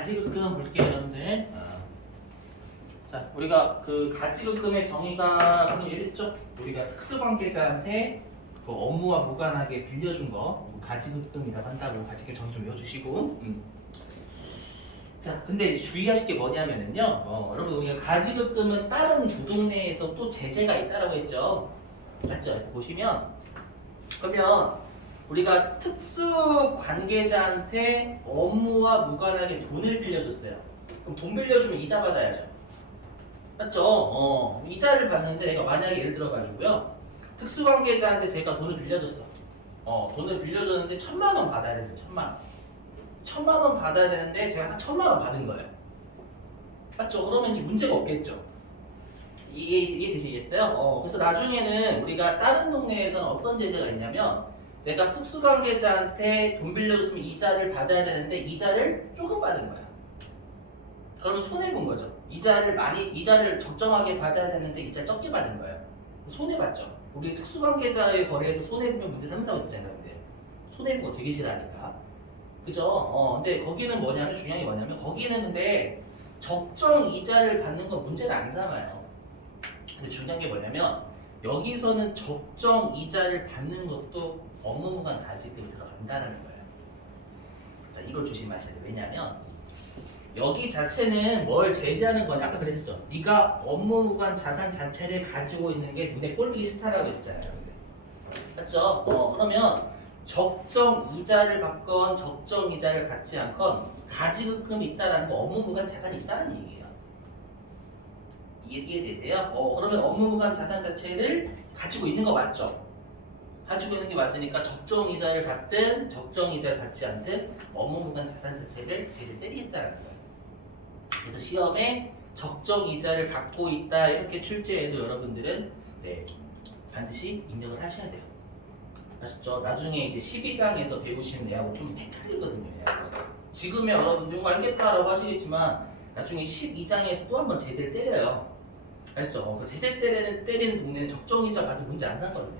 가지급금 볼게요, 여러분들. 자, 우리가 그 가지급금의 정의가 방금 얘기했죠? 우리가 특수관계자한테 그 업무와 무관하게 빌려준 거 가지급금이라고 한다고 가지급 정의 좀 외워주시고. 자, 근데 주의하실 게 뭐냐면은요, 여러분 우리가 가지급금은 다른 조동내에서 또 제재가 있다라고 했죠. 맞죠? 그래서 보시면 그러면 우리가 특수관계자한테 업무와 무관하게 돈을 빌려줬어요. 그럼 돈 빌려주면 이자 받아야죠. 맞죠? 이자를 받는데 내가 만약에 예를 들어가지고요, 특수관계자한테 제가 돈을 빌려줬어. 돈을 빌려줬는데 1,000만 원 받아야 되는데 1,000만 원. 1,000만 원 받아야 되는데 제가 딱 1,000만 원 받은 거예요. 맞죠? 그러면 이제 문제가 없겠죠. 이해되시겠어요? 그래서 나중에는 우리가 다른 동네에서는 어떤 제재가 있냐면 내가 특수관계자한테 돈 빌려줬으면 이자를 받아야 되는데 이자를 조금 받은 거야. 그러면 손해본 거죠. 이자를 적정하게 받아야 되는데 이자 적게 받은 거예요. 손해봤죠. 우리 특수관계자의 거래에서 손해보면 문제 삼는다고 했었잖아요. 근데 손해본 거 되게 싫어하니까. 그죠? 근데 거기는 뭐냐면 중요한 게 뭐냐면 거기는 근데 적정 이자를 받는 건 문제를 안 삼아요. 근데 중요한 게 뭐냐면 여기서는 적정 이자를 받는 것도 업무무관 가지급이 들어간다는 거예요. 자, 이걸 조심하셔야 돼요. 왜냐면 여기 자체는 뭘 제재하는 거냐? 아까 그랬죠. 네가 업무무관 자산 자체를 가지고 있는 게 눈에 꼴보기 싫다라고 했었잖아요. 맞죠? 그러면 적정 이자를 받건 적정 이자를 받지 않건 가지급금이 있다라는 거 업무무관 자산이 있다는 얘기예요. 이해되세요? 그러면 업무무관 자산 자체를 가지고 있는 거 맞죠? 가지고 있는 게 맞으니까 적정 이자를 받든 적정 이자를 받지 않든 업무무관 자산 자체를 제재 때리겠다는 거예요. 그래서 시험에 적정 이자를 받고 있다 이렇게 출제해도 여러분들은 반드시 입력을 하셔야 돼요. 아시죠? 나중에 이제 12장에서 배우시는 내용하고 좀 헷갈리거든요. 지금의 여러분들 이거 알겠다라고 하시겠지만 나중에 12장에서 또 한 번 제재를 때려요. 아시죠? 그 제재 때리는 동네는 적정이자 받은 문제 안 삼거든요.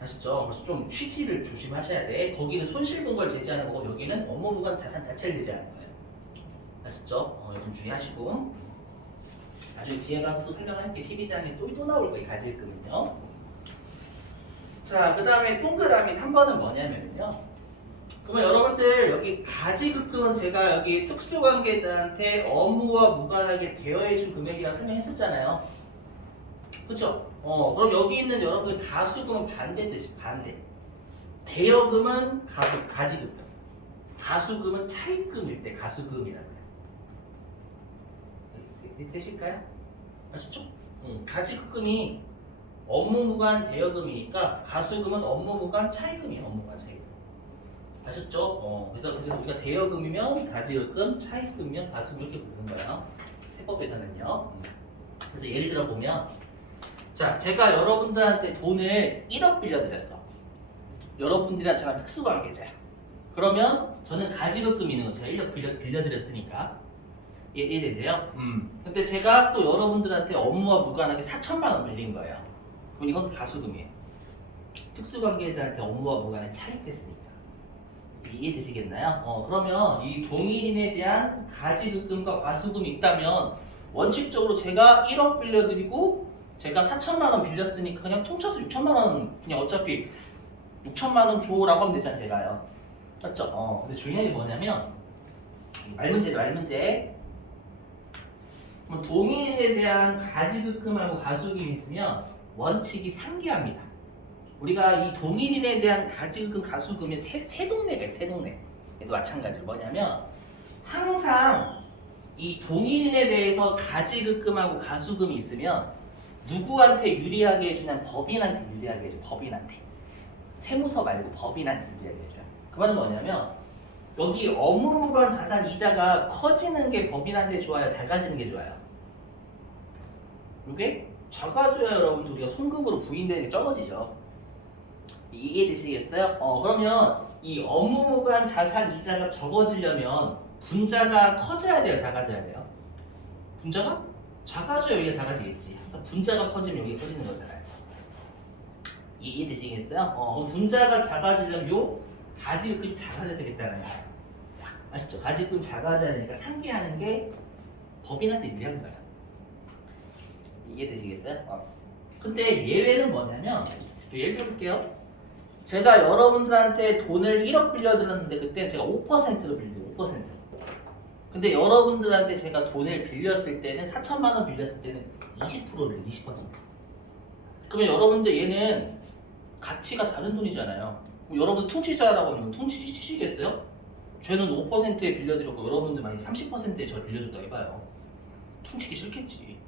아시죠? 그래서 좀 취지를 조심하셔야 돼. 거기는 손실본 걸 제재하는 거고 여기는 업무무관 자산 자체를 제재하는 거예요. 아시죠? 이건 주의하시고 나중에 뒤에 가서 또 설명할게. 12장에 또 나올 거예요. 가지급금은요. 자, 그 다음에 동그라미 3번은 뭐냐면요. 그러면 여러분들 여기 가지급금은 제가 여기 특수관계자한테 업무와 무관하게 대여해준 금액이라고 설명했었잖아요. 그쵸? 그럼 여기 있는 여러분들 가수금은 반대 뜻이 반대. 대여금은 가지급금. 가수금은 차입금일 때 가수금이라고요. 되실까요? 아시죠? 가지급금이 업무무관 대여금이니까 가수금은 업무무관 차입금이에요. 업무무관 차입금. 아셨죠? 그래서 우리가 대여금이면 가지급금, 차입금이면 가수금 이렇게 부르는 거예요. 세법에서는요. 그래서 예를 들어 보면 자, 제가 여러분들한테 돈을 1억 빌려드렸어. 여러분들이랑 저랑 특수관계자야. 그러면 저는 가지급금이 있는 거죠. 제가 1억 빌려드렸으니까. 이해되세요? 근데 제가 또 여러분들한테 업무와 무관하게 4천만 원 빌린 거예요. 그럼 이건 가수금이에요. 특수관계자한테 업무와 무관하게 차입했으니까. 이해되시겠나요? 그러면 이 동일인에 대한 가지급금과 가수금이 있다면 원칙적으로 제가 1억 빌려드리고 제가 4천만 원 빌렸으니까 그냥 통째서 6천만 원 그냥 어차피 6천만 원 줘라고 하면 되잖아요. 제가요. 맞죠? 근데 중요한 게 뭐냐면 말문제 동일인에 대한 가지급금하고 가수금이 있으면 원칙이 상기합니다. 우리가 이 동일인에 대한 가지급금, 가수금이 세 동네가 있어요. 세 동네. 얘도 마찬가지로 뭐냐면 항상 이 동일인에 대해서 가지급금하고 가수금이 있으면 누구한테 유리하게 해주냐면 법인한테 유리하게 해줘요. 법인한테. 세무서 말고 법인한테 유리하게 해줘요. 그 말은 뭐냐면 여기 업무무관 자산 이자가 커지는 게 법인한테 좋아요? 작아지는 게 좋아요? 이게 작아져야 여러분들 우리가 송금으로 부인되는 게 적어지죠. 이해되시겠어요? 그러면 이 업무무관 자산 이자가 적어지려면 분자가 커져야 돼요? 작아져야 돼요? 분자가? 작아져야 여기가 작아지겠지. 그래서 분자가 커지면 여기 커지는 거잖아요. 이해되시겠어요? 분자가 작아지려면 요 가지급금이 작아져야 되겠다는 거예요. 아시죠? 가지금 작아져야 되니까 상기하는 게 법인한테 유리한 거야. 이해되시겠어요? 근데 예외는 뭐냐면 예를 들어볼게요. 제가 여러분들한테 돈을 1억 빌려드렸는데 그때 제가 5%로 빌려요. 5%. 근데 여러분들한테 제가 돈을 빌렸을 때는 4천만 원 빌렸을 때는 20%를 20%. 그러면 여러분들 얘는 가치가 다른 돈이잖아요. 그럼 여러분 퉁치자라고 하면 퉁치지 치시겠어요? 쟤는 5%에 빌려드렸고 여러분들 만약에 30%에 저를 빌려줬다고 해봐요. 퉁치기 싫겠지.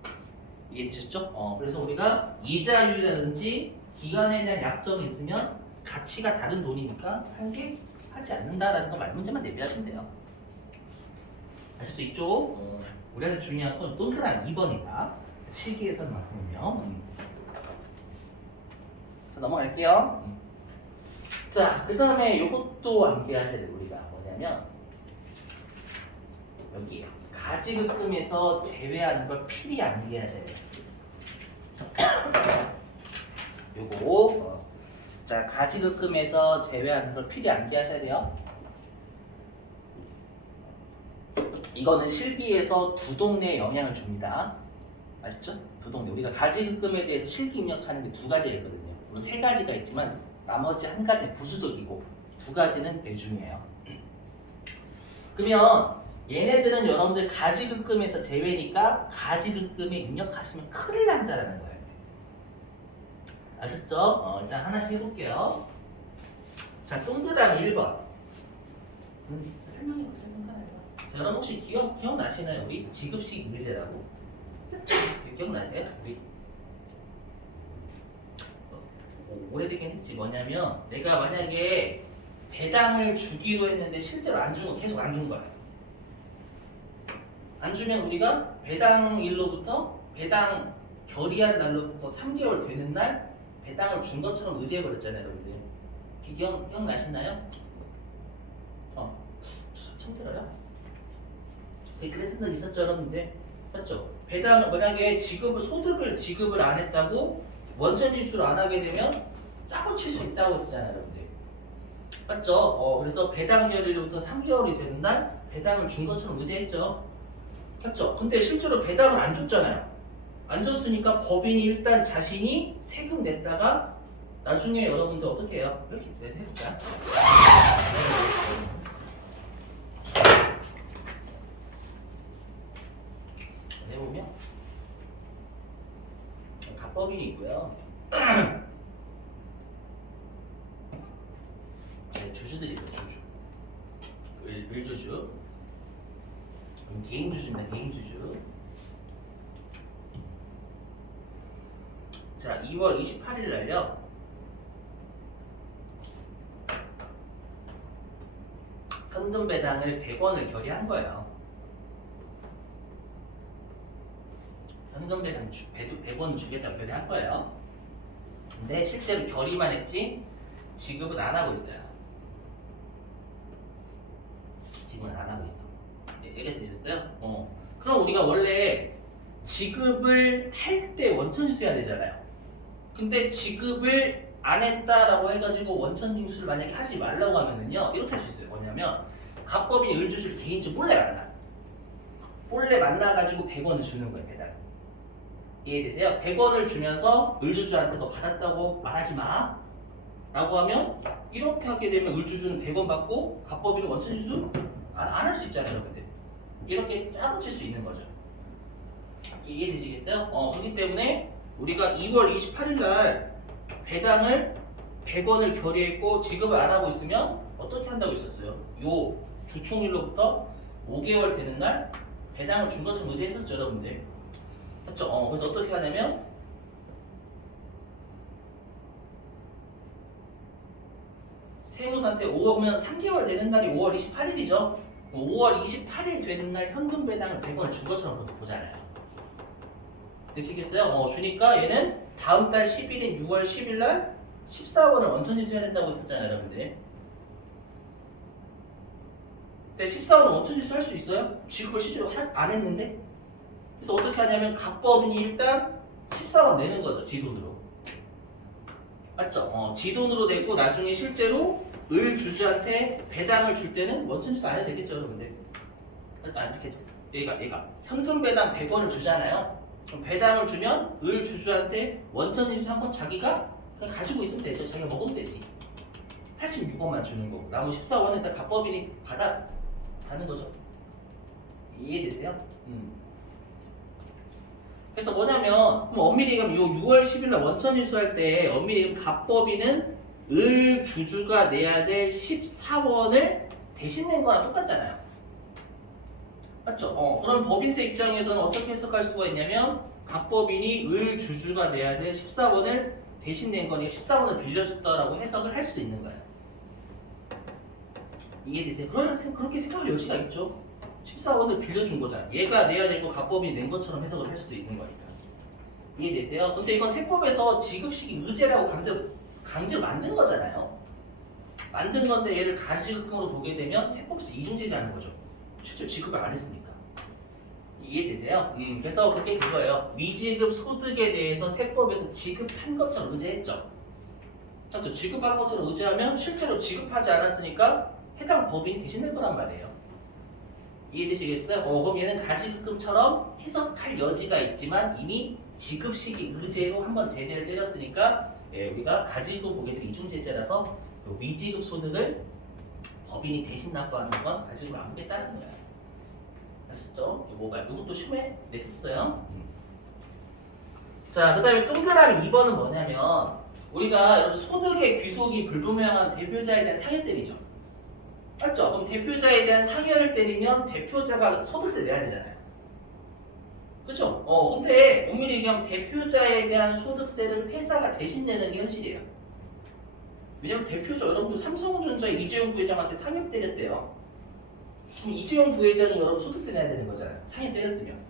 이해되셨죠? 그래서 우리가 이자율이라든지 기간에 대한 약정이 있으면 가치가 다른 돈이니까 상계하지 않는다라는 거 말문제만 내비하시면 돼요. 아시죠? 이쪽 우리한테 중요한 건 동그란 2번이다. 실기에서만 보면 넘어갈게요. 자, 그 다음에 이것도 암기하셔야 돼요. 우리가 뭐냐면 여기에요. 가지급금에서 제외하는 걸 필히 암기하셔야 돼요. 요거 자, 가지급금에서 제외하는 걸 필히 암기하셔야 돼요. 이거는 실기에서 두 동네에 영향을 줍니다. 아시죠? 두 동네. 우리가 가지급금에 대해서 실기 입력하는 게 두 가지가 있거든요. 물론 세 가지가 있지만 나머지 한 가지는 부수적이고 두 가지는 배중이에요. 그러면 얘네들은 여러분들 가지급금에서 제외니까 가지급금에 입력하시면 큰일 난다라는 거예요. 아셨죠? 일단 하나씩 해볼게요. 자, 동그라미 1번. 설명해볼게요. 자, 여러분 혹시 기억나시나요? 우리 지급식 의제라고? 기억나세요? 우리 오래되긴 했지. 뭐냐면 내가 만약에 배당을 주기로 했는데 실제로 안 주고 계속 안 준 거야. 안 주면 우리가 배당일로부터 배당 결의한 날로부터 3개월 되는 날 배당을 준 것처럼 의제해버렸잖아요, 여러분들. 기억나시나요? 참 들어요? 그랬던 적 있었죠, 여러분들? 맞죠? 배당을 만약에 소득을 지급을 안 했다고 원천 인수를 안 하게 되면 짜고 칠 수 있다고 했었잖아요, 여러분들. 맞죠? 그래서 배당 결의로부터 3개월이 되는 날 배당을 준 것처럼 의제했죠. 맞죠? 근데 실제로 배당을 안 줬잖아요. 안 줬으니까 법인이 일단 자신이 세금 냈다가 나중에 여러분들 어떻게 해요? 이렇게 해볼까? 해보면 갑법인이 있고요. 주주들이 있어요. 주주. 을주주. 개인주주입니다. 개인주주. 자, 2월 28일 날요. 현금 배당을 100원을 결의한 거예요. 현금 배당 100원 주겠다고 결의한 거예요. 근데 실제로 결의만 했지 지급은 안 하고 있어요. 지급은 안 하고 있어. 이해되셨어요? 그럼 우리가 원래 지급을 할 때 원천징수해야 되잖아요. 근데 지급을 안 했다라고 해가지고 원천징수를 만약에 하지 말라고 하면은요 이렇게 할 수 있어요. 뭐냐면 갑법이 을주주를 개인적으로 몰래 만나가지고 100원을 주는 거예요. 배당. 이해되세요? 100원을 주면서 을주주한테 너 받았다고 말하지 마 라고 하면 이렇게 하게 되면 을주주는 100원 받고 갑법인은 원천징수 안 할 수 있잖아요. 여러분들. 이렇게 짜고 칠 수 있는 거죠. 이해되시겠어요? 그렇기 때문에 우리가 2월 28일 날 배당을 100원을 결의했고 지급을 안 하고 있으면 어떻게 한다고 했었어요? 요 주총일로부터 5개월 되는 날 배당을 준 것처럼 의제했었죠, 여러분들. 맞죠? 그래서 어떻게 하냐면 세무사한테 5면 3개월 되는 날이 5월 28일이죠. 5월 28일 되는 날 현금 배당을 100원을 준 것처럼 보잖아요. 되시겠어요? 주니까 얘는 다음 달 10일인 6월 10일 날 14원을 원천징수해야 된다고 했었잖아요, 여러분들. 근데 14원을 원천징수 할 수 있어요? 지급을 실제로 안 했는데? 그래서 어떻게 하냐면 갑법인이 일단 14원 내는 거죠, 지돈으로. 맞죠? 지돈으로 내고 나중에 실제로 을 주주한테 배당을 줄 때는 원천주사 안 해도 되겠죠, 여러분들. 이렇게 얘가 현금 배당 100원을 주잖아요. 그럼 배당을 주면 을 주주한테 원천주사 한번 자기가 그냥 가지고 있으면 되죠. 자기가 먹으면 되지. 86원만 주는 거. 나머지 14원은 일단 갑법인이 받는 거죠. 이해되세요? 그래서 뭐냐면 그럼 엄밀히 얘기하면 요 6월 10일 날 원천인수할 때 엄밀히 얘기하면 갑법인은 을 주주가 내야 될 14원을 대신 낸 거랑 똑같잖아요. 맞죠? 그럼 법인세 입장에서는 어떻게 해석할 수가 있냐면 갑법인이 을 주주가 내야 될 14원을 대신 낸 거니까 14원을 빌려줬다라고 해석을 할 수도 있는 거예요. 이해되세요? 그렇게 생각할 여지가 있죠. 14원을 빌려준 거잖아. 얘가 내야 될 거 갑법인이 낸 것처럼 해석을 할 수도 있는 거니까. 이해되세요? 근데 이건 세법에서 지급식이 의제라고 강제로 만든 거잖아요. 만든 건데 얘를 가지급금으로 보게 되면 세법에서 이중제재하는 거죠. 실제로 지급을 안 했으니까. 이해되세요? 그래서 그게 그거예요. 미지급 소득에 대해서 세법에서 지급한 것처럼 의제했죠. 맞죠? 지급한 것처럼 의제하면 실제로 지급하지 않았으니까 해당 법인이 대신 낼 거란 말이에요. 이해되시겠어요? 그럼 얘는 가지급금처럼 해석할 여지가 있지만 이미 지급식이 의제로 한번 제재를 때렸으니까 우리가 가지급 보게 되면 이중제재라서 미지급 소득을 법인이 대신 납부하는 건 가지급 안 보겠다는 거야. 아셨죠? 이것도 시험에 냈었어요. 자, 그 다음에 동그라미 2번은 뭐냐면 우리가 여러분 소득의 귀속이 불분명한 대표자에 대한 상해 때리죠. 맞죠? 그럼 대표자에 대한 상여를 때리면 대표자가 소득세 내야 되잖아요. 그죠? 근데 엄밀히 얘기하면 대표자에 대한 소득세를 회사가 대신 내는 게 현실이에요. 왜냐면 대표자 여러분들 삼성전자의 이재용 부회장한테 상여 때렸대요. 그럼 이재용 부회장이 여러분 소득세 내야 되는 거잖아요. 상여 때렸으면.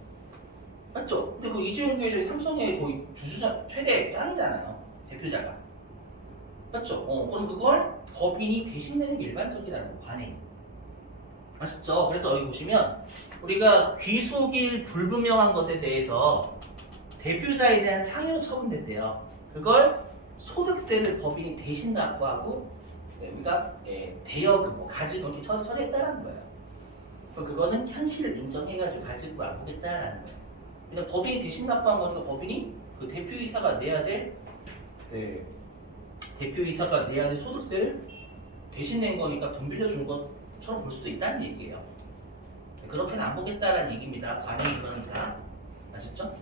맞죠? 근데 그 이재용 부회장이 삼성의 거의 주주자 최대 짱이잖아요. 대표자가. 맞죠? 그럼 그걸 법인이 대신 내는 게 일반적이라는 거, 관행. 아시죠? 그래서 여기 보시면 우리가 귀속일 불분명한 것에 대해서 대표자에 대한 상여로 처분됐대요. 그걸 소득세를 법인이 대신 납부하고 우리가 대여금, 가지금 이렇게 처리했다는 거예요. 그거는 현실을 인정해가지고 가지고 안 보겠다라는 거예요. 그냥 법인이 대신 납부한 거니까 법인이 그 대표이사가 내야 될 대표이사가 내야 될 소득세를 대신 낸 거니까 돈 빌려준 것처럼 볼 수도 있다는 얘기예요. 그렇게는 안 보겠다라는 얘기입니다. 관행이 그러니까. 아셨죠?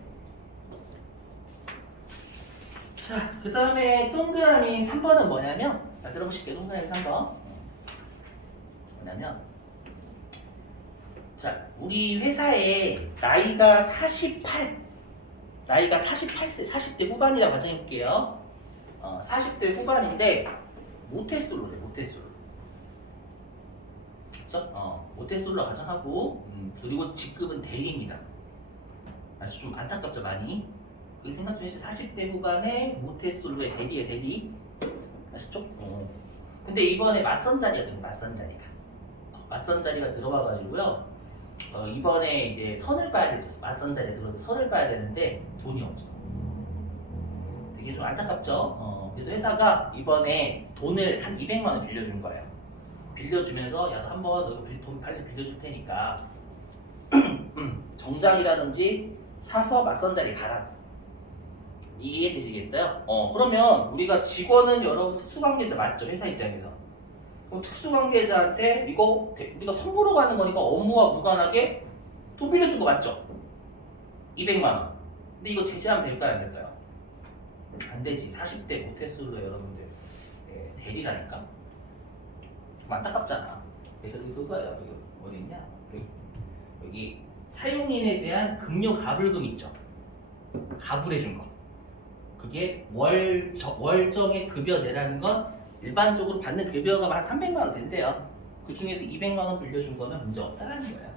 자, 그 다음에 동그라미 3번은 뭐냐면 자, 들어보실게요. 동그라미 3번 뭐냐면 자, 우리 회사에 나이가 48 나이가 48세, 40대 후반이라고 가정해볼게요. 40대 후반인데 모태솔로래, 모태솔로. 그렇죠? 모태솔로 가정하고 그리고 직급은 대리입니다. 아주 좀 안타깝죠, 많이. 그 생각 좀 해주세요. 40대 후반에 모태솔로의 대리에 대리. 아셨죠? 근데 이번에 맞선 자리가 들어요, 맞선 자리가. 맞선 자리가 들어와가지고요. 이번에 이제 선을 봐야 되죠. 맞선 자리에 들어오는데 선을 봐야 되는데 돈이 없어. 되게 좀 안타깝죠. 그래서 회사가 이번에 돈을 한 200만 원 빌려준 거예요. 빌려주면서 야, 한번 너 돈 빨리 빌려줄 테니까 정장이라든지 사서 맞선 자리 가라. 이해되시겠어요? 그러면 우리가 직원은 여러분 특수관계자 맞죠? 회사 입장에서. 그럼 특수관계자한테 이거 우리가 선보러 가는 거니까 업무와 무관하게 돈 빌려준 거 맞죠? 200만 원. 근데 이거 제재하면 될까요? 안 될까요? 안 되지. 40대 모태솔로 여러분들 대리라니까? 좀 안타깝잖아. 그래서 그거예요. 여기 어디 있냐? 여기 사용인에 대한 급료 가불금 있죠? 가불해준 거. 그게 월정의 급여 내라는 건 일반적으로 받는 급여가 한 300만 원 된대요. 그 중에서 200만 원 빌려준 거면 문제 없다라는 거예요.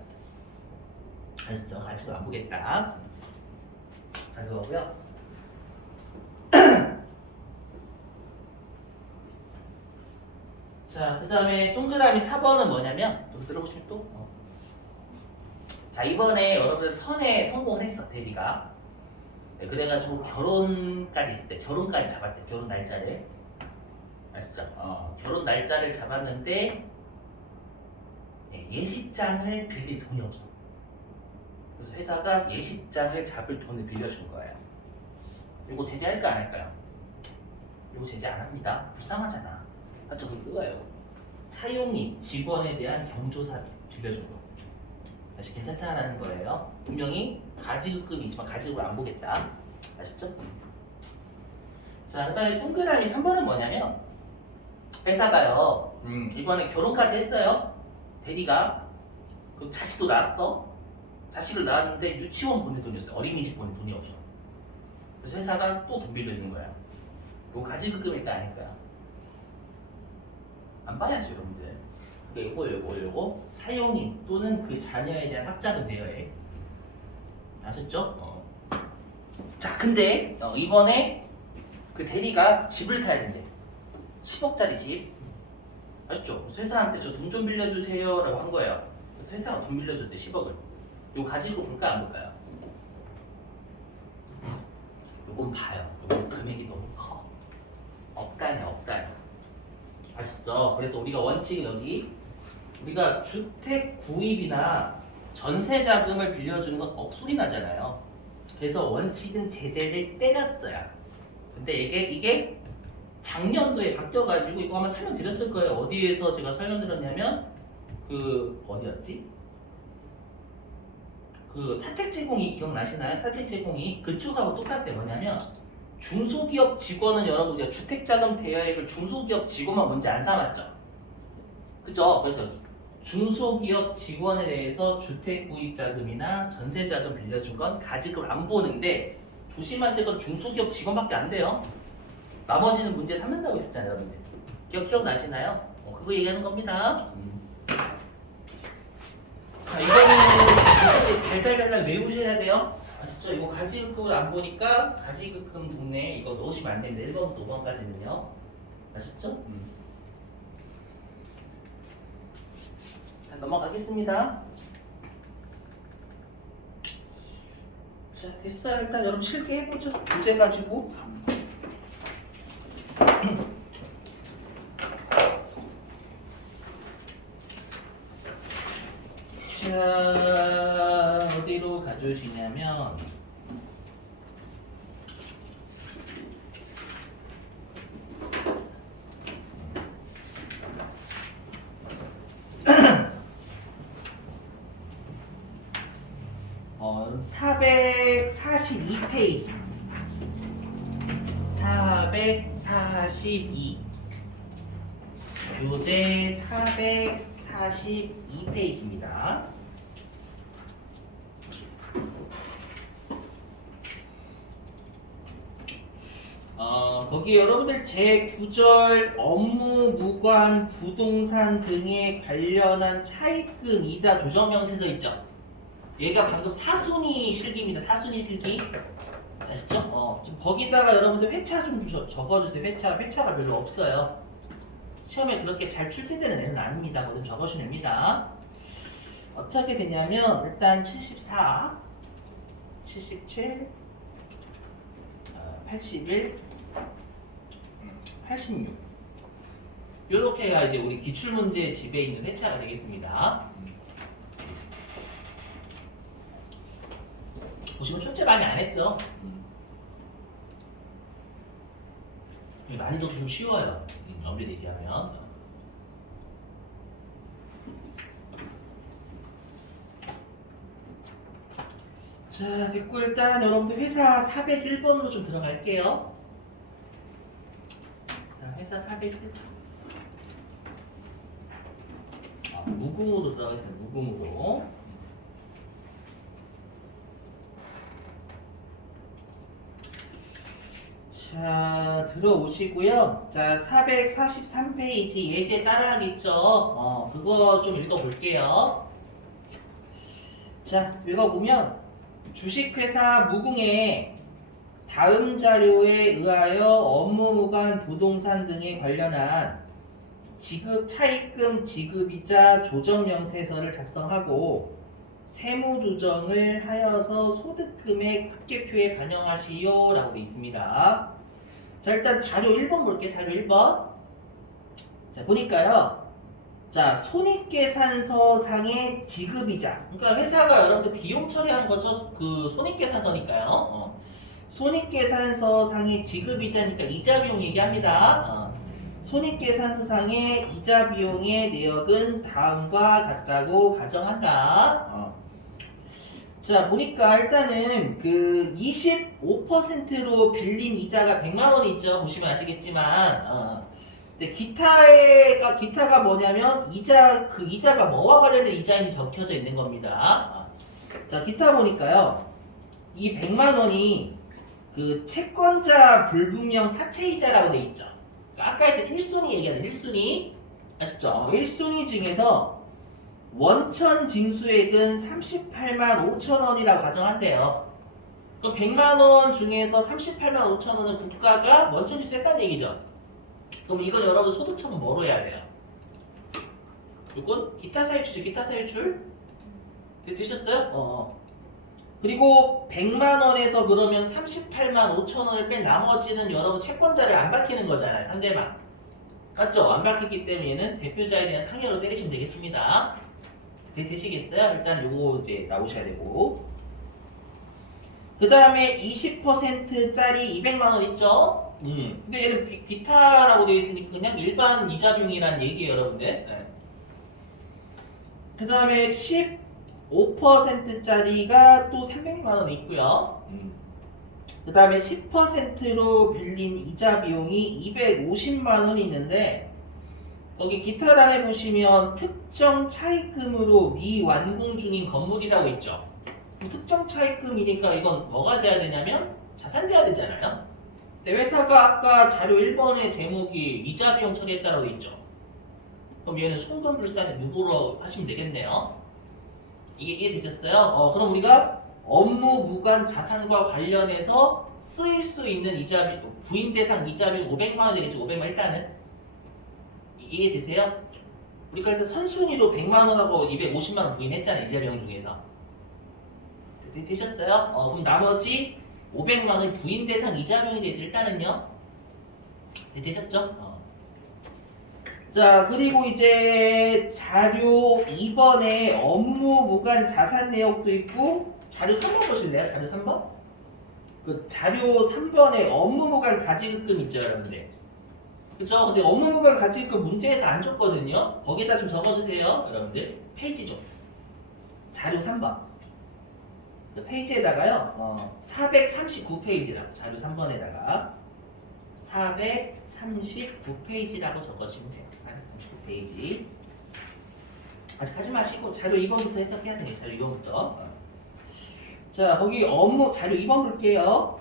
아시죠? 가지고 안 보겠다. 자, 그거고요. 자, 그 다음에 동그라미 4번은 뭐냐면 좀 들어보시면 또 자, 이번에 여러분들 선에 성공을 했어, 대리가. 그래가지고 결혼까지 했대. 결혼까지 잡았대. 결혼 날짜를. 아시죠? 결혼 날짜를 잡았는데 예식장을 빌릴 돈이 없어. 그래서 회사가 예식장을 잡을 돈을 빌려준 거예요. 이거 제재할까 안 할까요? 이거 제재 안 합니다. 불쌍하잖아. 맞죠? 그거예요. 사용이 직원에 대한 경조사비 빌려준 거. 다시 괜찮다라는 거예요. 분명히 가지급금이지만 가지급을 안 보겠다. 아시죠? 자, 그 다음에 동그라미 3번은 뭐냐면 회사가요. 이번에 결혼까지 했어요. 대리가 그 자식도 낳았어. 자식을 낳았는데 유치원 보낼 돈이 없어요. 어린이집 보낼 돈이 없어. 그래서 회사가 또 돈 빌려준 거야. 이거 가지급금일까 아닐까요? 안 봐야죠, 여러분들. 그러니까 이거 사용인 또는 그 자녀에 대한 학자금 대여액. 아셨죠? 자, 근데 이번에 그 대리가 집을 사야 된대. 10억짜리 집. 아셨죠? 그래서 회사한테 저 돈 좀 빌려주세요 라고 한 거예요. 그래서 회사가 돈 빌려줬대, 10억을. 이거 가지고 볼까 안 볼까요? 요건 봐요. 요건 금액이 너무 커. 억단이야, 억단. 아시죠? 그래서 우리가 원칙은 여기 우리가 주택 구입이나 전세 자금을 빌려주는 건 억소리 나잖아요. 그래서 원칙은 제재를 때렸어요. 근데 이게 작년도에 바뀌어가지고 이거 아마 설명드렸을 거예요. 어디에서 제가 설명드렸냐면 그 어디였지? 그 사택 제공이 기억나시나요? 사택 제공이 그쪽하고 똑같대. 뭐냐면 중소기업 직원은 여러분 우리가 주택자금 대여액을 중소기업 직원만 문제 안 삼았죠? 그죠? 그래서 중소기업 직원에 대해서 주택구입자금이나 전세자금 빌려준 건 가지급을 안 보는데 조심하실 건 중소기업 직원밖에 안 돼요. 나머지는 문제 삼는다고 했었잖아요, 여러분들. 기억나시나요? 그거 얘기하는 겁니다. 자, 이거는 달달달달 외우셔야 돼요. 아시죠? 이거 가지급금을 안 보니까 가지급금 동네에 이거 넣으시면 안 됩니다. 1번부터 5번까지는요. 아셨죠? 자, 넘어가겠습니다. 자, 됐어요. 일단 여러분 실기해보죠. 문제 가지고. 자, 어디로 가주시냐면 어, 442페이지 442 교재 442페이지입니다. 거기 여러분들 제9절 업무, 무관, 부동산 등에 관련한 차입금, 이자, 조정명세서 있죠? 얘가 방금 사순위 실기입니다. 사순위 실기. 아시죠? 지금 거기다가 여러분들 회차 좀 적어주세요. 회차가 별로 없어요. 시험에 그렇게 잘 출제되는 애는 아닙니다. 뭐 좀 적어주시면 됩니다. 어떻게 되냐면 일단 74, 77, 81, 86 요렇게가 이제 우리 기출문제 집에 있는 회차가 되겠습니다. 보시면 출제 많이 안 했죠? 난이도도 좀 쉬워요. 엄밀히 얘기하면. 자, 됐고 일단 여러분들 회사 401번으로 좀 들어갈게요. 자, 회사 401번. 무궁으로 들어가겠습니다. 무궁으로. 자, 들어오시고요. 자, 443페이지 예제 따라하겠죠? 그거 좀 읽어볼게요. 자, 읽어보면 주식회사 무궁에 다음 자료에 의하여 업무 무관 부동산 등에 관련한 지급 차입금 지급이자 조정명세서를 작성하고 세무조정을 하여서 소득금액 합계표에 반영하시오 라고 되어 있습니다. 자, 일단 자료 1번 볼게요. 자료 1번. 자, 보니까요. 자, 손익계산서상의 지급이자. 그러니까 회사가 여러분들 비용 처리한 거죠. 그 손익계산서니까요. 손익계산서상의 지급이자니까 이자 비용 얘기합니다. 손익계산서상의 이자 비용의 내역은 다음과 같다고 가정한다. 자, 보니까 일단은 그 25%로 빌린 이자가 100만 원이 있죠. 보시면 아시겠지만. 근데 기타가 뭐냐면 그 이자가 뭐와 관련된 이자인지 적혀져 있는 겁니다. 자, 기타 보니까요. 이 100만 원이 그 채권자 불분명 사채이자라고 돼 있죠. 그러니까 아까 했던 1순위 얘기하는 1순위 아시죠? 1순위 중에서 원천 징수액은 38만 5천 원이라고 가정한대요. 그럼 100만 원 중에서 38만 5천 원은 국가가 원천 징수했다는 얘기죠. 그럼 이건 여러분 소득처분 뭐로 해야 돼요? 이건 기타 사유출이죠. 기타 사유출 되셨어요? 그리고 100만 원에서 그러면 38만 5천 원을 뺀 나머지는 여러분 채권자를 안 밝히는 거잖아요. 상대방. 맞죠? 안 밝히기 때문에 얘는 대표자에 대한 상여로 때리시면 되겠습니다. 되시겠어요? 일단 요거 이제 나오셔야 되고. 그 다음에 20%짜리 200만 원 있죠? 근데 얘는 기타라고 되어 있으니까 그냥 일반 이자 비용이라는 얘기예요, 여러분들. 네. 그 다음에 15%짜리가 또 300만 원 있고요. 그 다음에 10%로 빌린 이자 비용이 250만 원이 있는데 거기 기타란에 보시면 특정 차입금으로 미완공 중인 건물이라고 있죠. 특정 차입금이니까 이건 뭐가 돼야 되냐면 자산돼야 되잖아요. 근데 회사가 아까 자료 1번의 제목이 이자 비용 처리했다라고 돼 있죠. 그럼 얘는 송금불산의 무보로 하시면 되겠네요. 이게 이해되셨어요? 그럼 우리가 업무 무관 자산과 관련해서 쓰일 수 있는 이자 비용, 부인 대상 이자 비용 500만 원 되겠죠. 500만 원 일단은 이해되세요? 우리가 일단 선순위로 100만 원하고 250만 원 부인했잖아요. 이자 비용 중에서 되셨어요? 그럼 나머지 500만 원 부인 대상 이자 비용이 되죠. 일단은요. 되셨죠? 자, 그리고 이제 자료 2번에 업무 무관 자산 내역도 있고 자료 3번 보실래요? 자료 3번? 그 자료 3번에 업무 무관 가지급금 있죠, 여러분들. 그쵸? 근데 업무 무관 가지급금 문제에서 안 줬거든요. 거기에다 좀 적어주세요, 여러분들. 페이지 좀. 자료 3번. 그 페이지에다가요, 439페이지라고 자료 3번에다가 439페이지라고 적어주시면 돼요. 439페이지. 아직 하지 마시고 자료 2번부터 해석해야 되겠어요. 자료 2번부터. 자, 거기 업무 자료 2번 볼게요.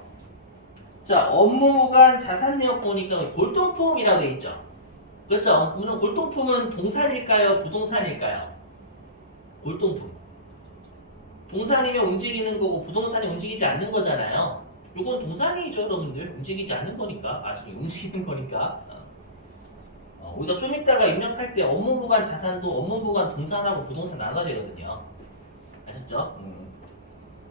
자, 업무무관 자산 내역 보니까 골동품이라고 돼 있죠. 그렇죠? 물론 골동품은 동산일까요? 부동산일까요? 골동품. 동산이면 움직이는 거고 부동산이 움직이지 않는 거잖아요. 이건 동산이죠, 여러분들. 움직이지 않는 거니까. 아직 움직이는 거니까. 우리가 좀 이따가 입력할 때 업무무관 자산도 업무무관 동산하고 부동산 나눠야 되거든요. 아셨죠?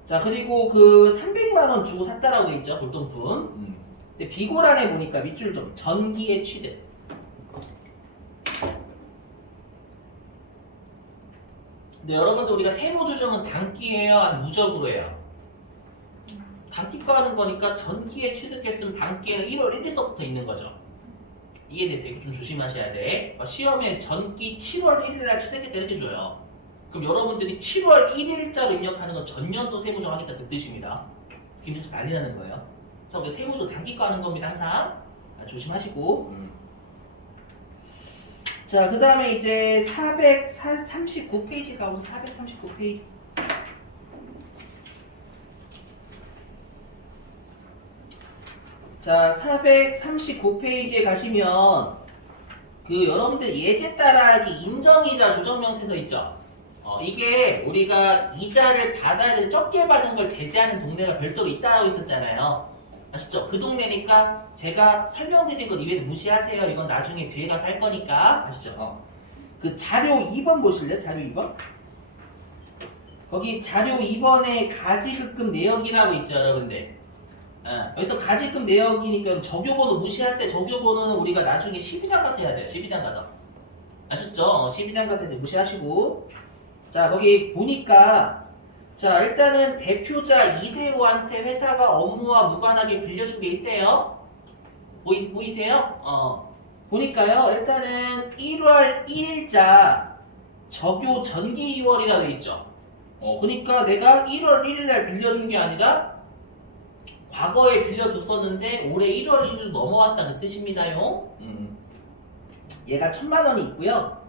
자, 그리고 그 300만 원 주고 샀다라고 돼 있죠, 골동품. 근데 비고란에 보니까 밑줄 좀 전기의 취득. 근데 여러분들 우리가 세무 조정은 단기예요, 아니면 무적으로 해요? 단기과 하는 거니까 전기에 취득했으면 단기에는 1월 1일서부터 있는 거죠. 이해되세요? 이거 좀 조심하셔야 돼. 시험에 전기 7월 1일날 취득했다 이렇게 줘요. 그럼 여러분들이 7월 1일자로 입력하는 건 전년도 세무조 하겠다 그 뜻입니다. 김준수 난리 나는 거예요. 그래서 우리 세무조 단기과 하는 겁니다. 항상 조심하시고. 자, 그 다음에 이제 439페이지 가고 439페이지. 자, 439페이지에 가시면 그 여러분들 예제 따라하기 인정이자 조정명세서 있죠. 이게 우리가 이자를 받아야 될 적게 받은 걸 제재하는 동네가 별도로 있다고 했었잖아요. 아시죠? 그 동네니까 제가 설명드린 것 이외에 무시하세요. 이건 나중에 뒤에 가서 할 거니까. 아시죠? 그 자료 2번 보실래요? 자료 2번? 거기 자료 2번에 가지급금 내역이라고 있죠, 여러분들. 여기서 가지급 내역이니까 적요번호 무시하세요. 적요번호는 우리가 나중에 12장 가서 해야 돼요. 12장 가서. 아셨죠? 12단가세 무시하시고. 자, 거기 보니까 자, 일단은 대표자 이대호한테 회사가 업무와 무관하게 빌려준 게 있대요. 보이세요? 보니까요. 일단은 1월 1일자 적요 전기 2월이라 돼 있죠. 그러니까 내가 1월 1일 날 빌려준 게 아니라 과거에 빌려줬었는데 올해 1월 1일 넘어왔다 그 뜻입니다요. 얘가 1,000만 원이 있고요.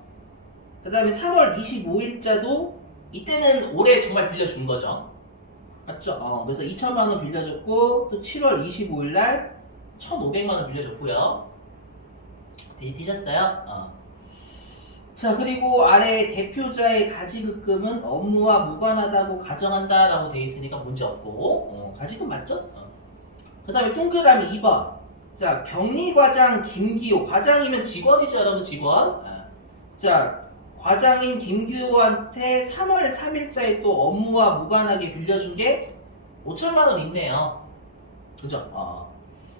그 다음에 3월 25일자도 이때는 올해 정말 빌려준 거죠. 맞죠? 그래서 2,000만 원 빌려줬고 또 7월 25일 날 1,500만 원 빌려줬고요. 되셨어요? 자, 그리고 아래 대표자의 가지급금은 업무와 무관하다고 가정한다라고 되어 있으니까 문제 없고 가지급 맞죠? 그 다음에 동그라미 2번. 자, 격리과장 김기호. 과장이면 직원이죠, 여러분, 직원. 자, 과장인 김규호한테 3월 3일자에 또 업무와 무관하게 빌려준 게 5천만 원 있네요. 그죠?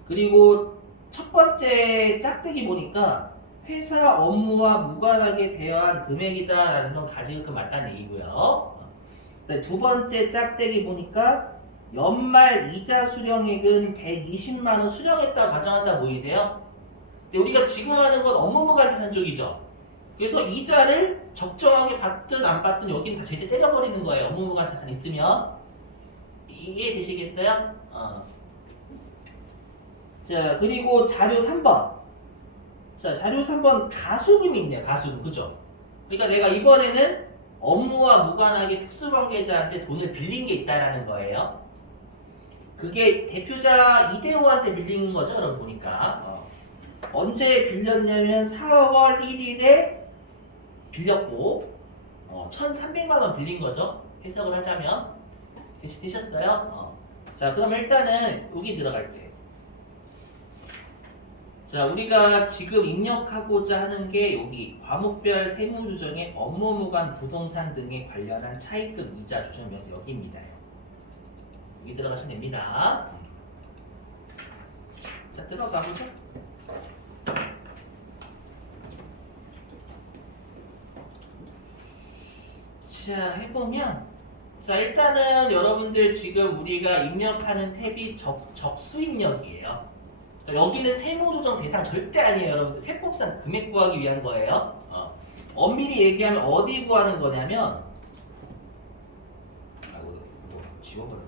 그리고 첫 번째 짝대기 보니까 회사 업무와 무관하게 대여한 금액이다라는 건 가지급금 맞다는 얘기고요. 두 번째 짝대기 보니까 연말 이자 수령액은 120만 원 수령했다 가정한다 보이세요? 근데 우리가 지금 하는 건 업무 무관 자산 쪽이죠. 그래서 이자를 적정하게 받든 안 받든 여기는 다 제재 때려버리는 거예요. 업무 무관 자산 있으면. 이해되시겠어요? 자, 그리고 자료 3번. 자, 자료 3번 가수금이 있네요. 가수금. 그죠? 그러니까 내가 이번에는 업무와 무관하게 특수관계자한테 돈을 빌린 게 있다라는 거예요. 그게 대표자 이대호한테 빌린 거죠. 여러분 보니까. 언제 빌렸냐면 4월 1일에 빌렸고 1,300만 원 빌린 거죠. 해석을 하자면 되셨어요? 자, 그럼 일단은 여기 들어갈게요. 자, 우리가 지금 입력하고자 하는 게 여기 과목별 세무조정의 업무무관 부동산 등에 관련한 차입금 이자 조정면서 여기입니다. 여기 들어가시면 됩니다. 자, 들어가 보죠. 자, 해보면 자, 일단은 여러분들 지금 우리가 입력하는 탭이 적수 입력이에요. 여기는 세무조정 대상 절대 아니에요. 여러분들 세법상 금액 구하기 위한 거예요. 엄밀히 얘기하면 어디 구하는 거냐면 아이고 이거 지워버렸네.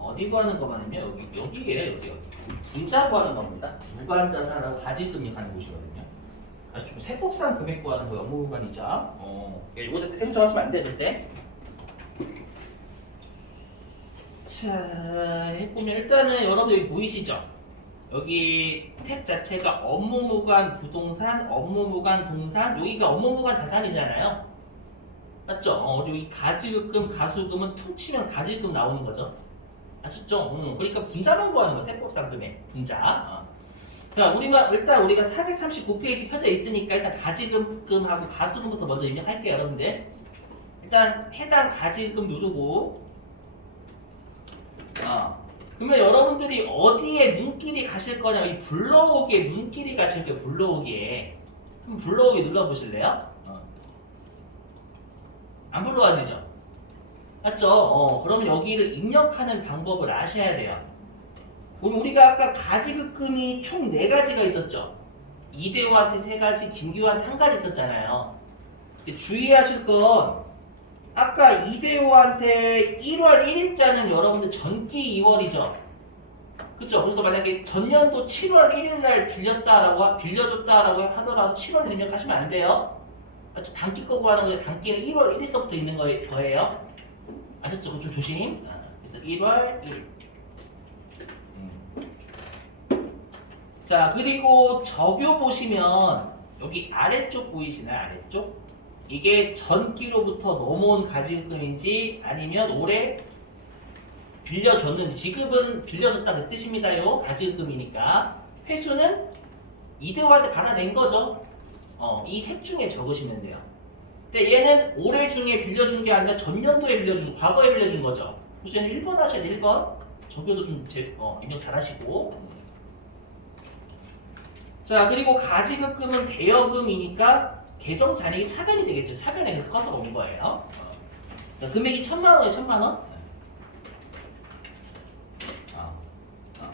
어디 구하는 거만은요 여기에 여기 분자 구하는 겁니다. 무관자산하고 가지금액 하는 곳이거든요. 아주 좀 세법상 금액 구하는 거 업무무관이자. 이거 자체 세무조정 하시면 안 되는데. 자, 해보면 일단은 여러분 여기 보이시죠? 여기 탭 자체가 업무무관 부동산, 업무무관 동산, 여기가 업무무관 자산이잖아요. 맞죠? 여기 가지급금, 가수금은 툭 치면 가지금 나오는 거죠. 아셨죠? 그러니까 분자만 구하는 거 세법상 금액 분자. 자, 일단 우리가 439페이지 펴져 있으니까 일단 가지금하고 가수금부터 먼저 입력할게요, 여러분들. 일단 해당 가지금 누르고. 그러면 여러분들이 어디에 눈길이 가실 거냐? 이 불러오기에 눈길이 가실 거예요, 불러오기에. 그럼 불러오기 눌러보실래요? 안 불러와지죠? 맞죠? 그러면 여기를 입력하는 방법을 아셔야 돼요. 그럼 우리가 아까 가지급금이 총 4가지가 있었죠. 이대호한테 3가지, 김규호한테 1가지 있었잖아요. 주의하실 건 아까 이대호한테 1월 1일자는 여러분들 전기 2월이죠. 그쵸? 그래서 만약에 전년도 7월 1일 날 빌려줬다라고 하더라도 7월 입력하시면 안 돼요. 맞죠? 단기 거 구하는 거예요. 단기는 1월 1일서부터 있는 거예요. 아셨죠? 그럼 좀 조심. 그래서 1월 1일. 자, 그리고 적요 보시면 여기 아래쪽 보이시나요? 아래쪽? 이게 전기로부터 넘어온 가지급금인지 아니면 올해 빌려줬는지. 지급은 빌려줬다 그 뜻입니다요. 가지급금이니까. 회수는 이대호한테 받아낸 거죠. 이 셋 중에 적으시면 돼요. 근데 얘는 올해 중에 빌려준 게 아니라 전년도에 빌려준 과거에 빌려준 거죠. 그래서 얘는 1번 하셔야 돼. 1번. 적용도 좀 입력 잘 하시고. 자, 그리고 가지급금은 대여금이니까 계정 잔액이 차변이 되겠죠. 차변액에서 커서가 온 거예요. 자, 금액이 1,000만 원이에요. 1,000만 원.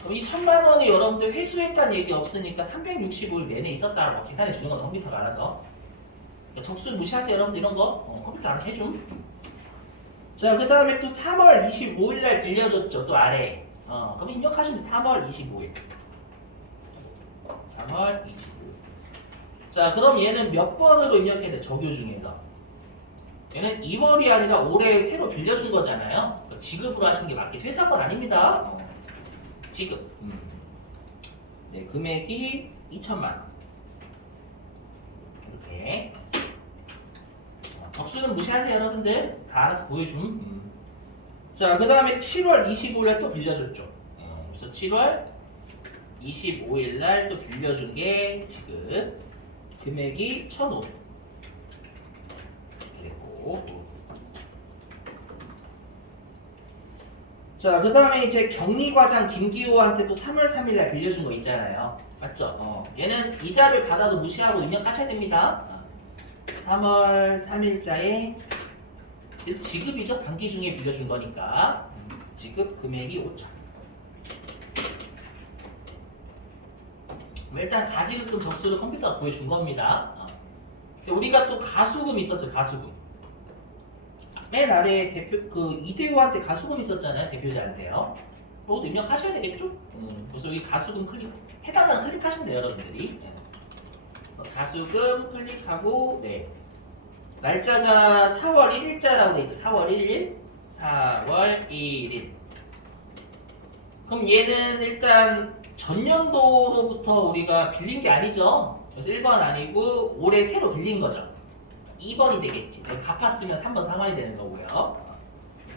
그럼 이 1,000만 원이 여러분들 회수했다는 얘기 없으니까 365일 내내 있었다라고 계산해 주는 건 컴퓨터가 알아서. 그러니까 적수 무시하세요. 여러분들 이런 거 컴퓨터 알아서 해줌. 자, 그 다음에 또 3월 25일 날 빌려줬죠. 또 아래. 그럼 입력하시면 3월 25일. 3월 25일. 자, 그럼 얘는 몇 번으로 입력해야 돼? 적요 중에서. 얘는 2월이 아니라 올해 새로 빌려준 거잖아요. 그러니까 지급으로 하시는 게 맞겠죠. 회사한 건 아닙니다. 지급. 네, 금액이 2,000만 원. 이렇게. 적수는 무시하세요, 여러분들. 다 알아서 구해줌. 자, 그 다음에 7월 25일 날 또 빌려줬죠. 그래서 7월 25일 날 또 빌려준 게 지금 금액이 1,500. 그리고 자, 그 다음에 이제 격리과장 김기호한테 또 3월 3일 날 빌려준 거 있잖아요. 맞죠? 얘는 이자를 받아도 무시하고 입력하셔야 됩니다. 3월 3일자에 지급이죠. 반기 중에 빌려준 거니까 지급 금액이 5,000. 일단 가지급금 적수를 컴퓨터가 구해준 겁니다. 우리가 또 가수금 있었죠. 가수금. 맨 아래에 대표 이대호한테 가수금 있었잖아요. 대표자한테요. 그것도 입력하셔야 되겠죠? 그래서 여기 가수금 해당하는 클릭하시면 돼요, 여러분들이. 가수금 클릭하고, 네. 날짜가 4월 1일자라고 돼 있죠. 4월 1일. 4월 1일. 그럼 얘는 일단 전년도로부터 우리가 빌린 게 아니죠. 그래서 1번 아니고 올해 새로 빌린 거죠. 2번이 되겠지. 갚았으면 3번 상환이 되는 거고요.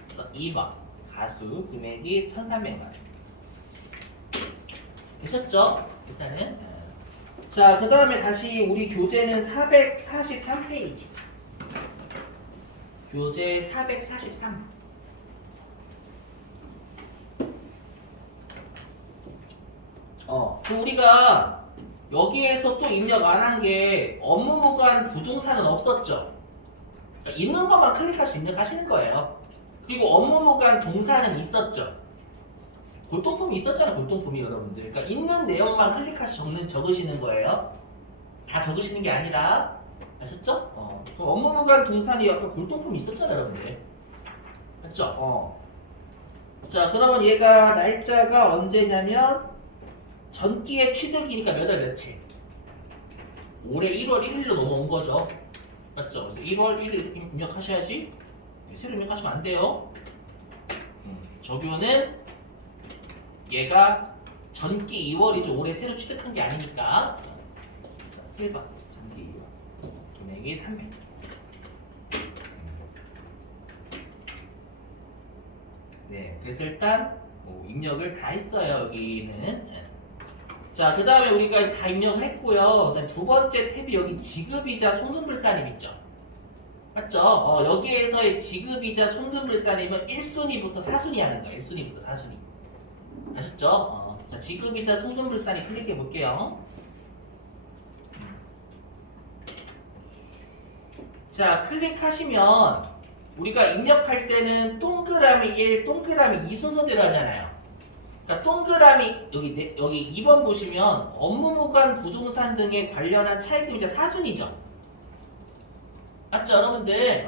그래서 2번 가수 금액이 1,300만 원. 되셨죠? 일단은. 자, 그 다음에 다시 우리 교재는 443페이지. 교재 443. 우리가 여기에서 또 입력 안 한 게 업무무관 부동산은 없었죠. 그러니까 있는 것만 클릭하시 입력하시는 거예요. 그리고 업무무관 동사는 있었죠. 골동품이 있었잖아요. 골동품이 여러분들. 그러니까 있는 내용만 클릭하시 적으시는 거예요. 다 적으시는 게 아니라. 아셨죠? 그럼 업무무관 동산이 아까 골동품이 있었잖아요, 여러분들. 맞죠? 자, 그러면 얘가 날짜가 언제냐면 전기의 취득이니까 몇 월 며칠? 올해 1월 1일로 넘어온 거죠. 맞죠? 그래서 1월 1일 입력하셔야지. 새로 입력하시면 안 돼요. 적요는 얘가 전기 2월이죠. 올해 새로 취득한 게 아니니까. 1번 전기 2월 금액이 300. 네, 그래서 일단 입력을 다 했어요. 여기는. 자, 그 다음에 우리가 다 입력을 했고요. 그다음 두 번째 탭이 여기 지급이자 송금불산임 있죠. 맞죠? 여기에서의 지급이자 송금불산임은 1순위부터 4순위 하는 거예요. 1순위부터 4순위. 아셨죠? 자, 지급이자 송금불산임 클릭해 볼게요. 자, 클릭하시면 우리가 입력할 때는 동그라미 1, 동그라미 2 순서대로 하잖아요. 그러니까 동그라미 여기 2번 보시면 업무무관 부동산 등에 관련한 차입금이자 4순위죠. 맞죠, 여러분들?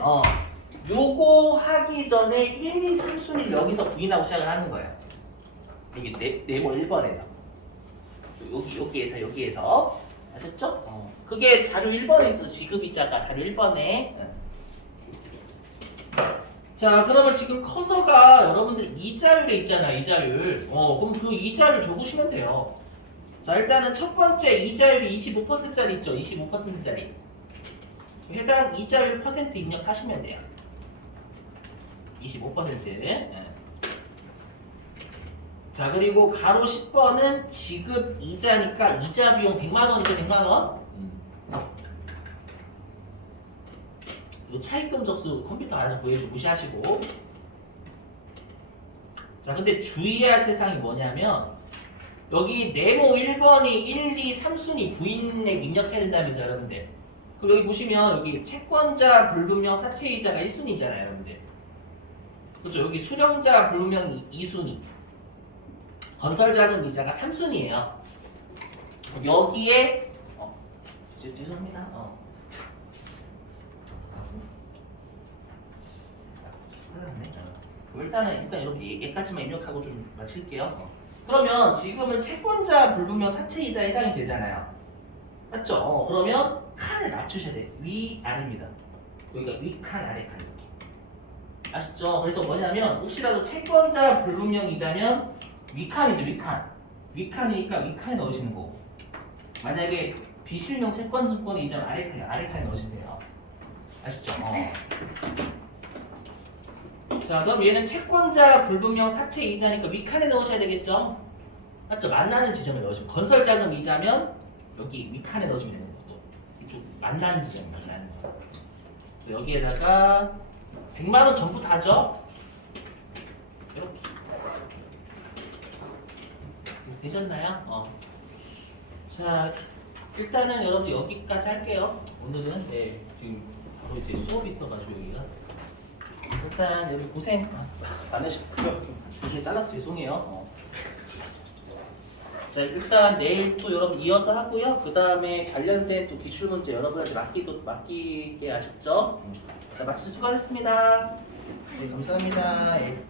요거 하기 전에 1, 2, 3순위를 여기서 구인하고 시작을 하는 거예요. 여기 네모 1번에서 여기에서 아셨죠? 그게 자료 1번에 있어. 지급이자가 자료 1번에. 자, 그러면 지금 커서가 여러분들 이자율에 있잖아요. 이자율. 그럼 그 이자율 적으시면 돼요. 자, 일단은 첫 번째 이자율이 25%짜리 있죠. 25%짜리. 해당 이자율 퍼센트 입력하시면 돼요. 25%. 자, 그리고 가로 10번은 지급 이자니까 이자 비용 100만 원이죠. 100만 원. 이 차입금 적수 컴퓨터 알아서 구해서 무시하시고. 자, 근데 주의할 세상이 뭐냐면 여기 네모 1번이 1, 2, 3순위 부인액 입력해야 된다면서 여러분들. 그럼 여기 보시면 여기 채권자 불분명 사채이자가 1순위잖아요, 여러분들. 그렇죠? 여기 수령자 불분명 2순위. 건설자금 이자가 3순위예요. 여기에 죄송합니다. 일단 여러분 얘까지만 입력하고 좀 마칠게요. 그러면 지금은 채권자 불분명 사채이자에 해당이 되잖아요. 맞죠? 그러면 칸을 맞추셔야 돼요. 위, 아래입니다. 여기가 위칸, 아래칸 이렇게. 아시죠? 그래서 뭐냐면 혹시라도 채권자 불분명 이자면 위칸이죠, 위칸. 위칸이니까 위칸에 넣으시는 거고. 만약에 비실명 채권증권의 이자면 아래칸에 넣으시면 돼요. 아시죠? 자, 그럼 얘는 채권자 불분명 사채 이자니까 위칸에 넣으셔야 되겠죠? 맞죠? 만나는 지점에 넣으시면 건설자금 이자면 여기 위칸에 넣으시면 되는 거고 이쪽 만나는 지점, 만나는 지점. 그래서 여기에다가 100만 원 전부 다죠? 이렇게 되셨나요? 자, 일단은 여러분 여기까지 할게요. 오늘은 지금 바로 이제 수업이 있어가지고 여기가. 일단 여러분 고생 많으셨고요. 조심히 잘라서 죄송해요. 자, 일단 내일 또 여러분 이어서 하고요. 그 다음에 관련된 또 기출문제 여러분한테 맡기게 아셨죠? 자, 마치 수고하셨습니다. 네, 감사합니다. 예.